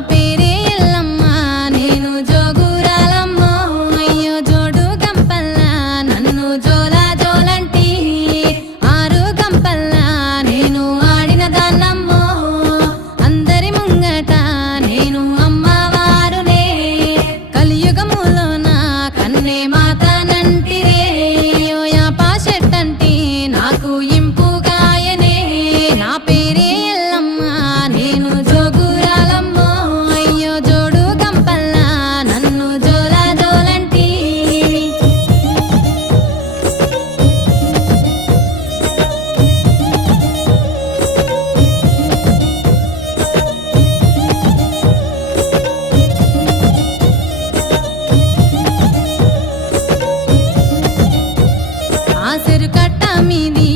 పేరే ఎల్లమ్మ నేను జోగురాలమ్మ అయ్యో జోడు గంపల్ల నన్ను జోలా జోలంటి ఆరు గంపల్ల నేను ఆడిన దాన్నమ్మో అందరి ముంగట నేను అమ్మవారునే. కలియుగములోన కన్నే మాతనంటిరే యాపా చెట్టంటి నాకు ఇంపుగాయనే. నా ఆసరు కట్ట మీది